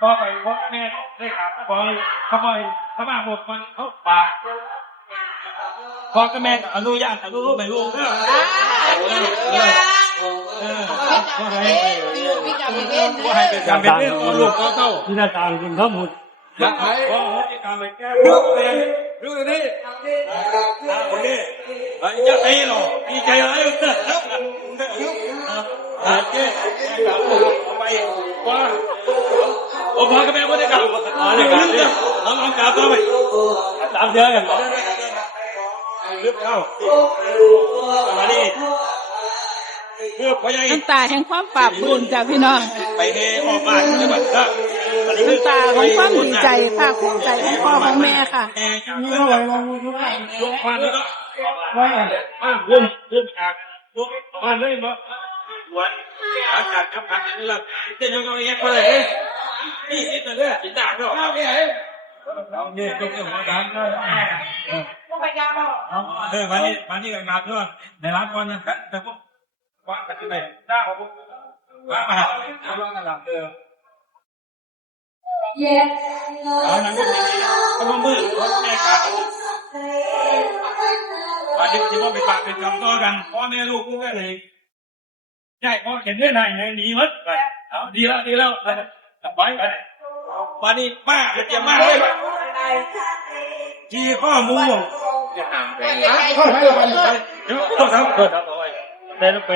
พอไปพบแม่ได้ข่าวพอเขาไปเขามาหมดมันเขาปากพอก็แม่อนุญาตอนุรูปไปลูกก็ให้เป็นการเป็นเรื่องของลูกเขาที่หน้าต่างคุณทั้งหมดอยากให้การไปแก้พวกเลยดูนี่คนนี้จะตีหรอดีใจอะไรเจ๊ไปว่าผมพากับแม่ไม่ได้กลับได้กลับเนี่ยน้องกลับก็ไปตามเยอะกันลึกเข้ามาดิน้ำตาแห่งความปราบปลื้มจากพี่น้องไปเฮออกมาใช่ไหมน้ำตาของความดีใจภาคภูมิใจของพ่อของแม่ค่ะลุกควันแล้วก็ว่ารุ่มฉากลุกมาเลยมั้งวันอากาศขับขันนี่แหละจะยังไงยังไงนี่แต่เนี่ยจิตตาเนาะเราเนี่ยต้องหัวดันเลยวันนี้กันงานด้วยในร้านวันนั้นแต่พวกว่ากันที่ไหนได้ของพวกว่ามาทำกันหลังเอาหนังพวกนี้ก็มามืดแม่ขาว่าเด็กที่ว่าไปปากเป็นคำต่อกันพ่อแม่ลูกกูก็เลยใช่พ่อเห็นเรื่องไหนหนีมัดไปเอาดีแล้วไปวันนี้ป้าจะมาเลยจีข้อมูลจะห่างไปข้อไหนไปเดี๋ยวต้องทำเกิดอะไรได้แล้วไป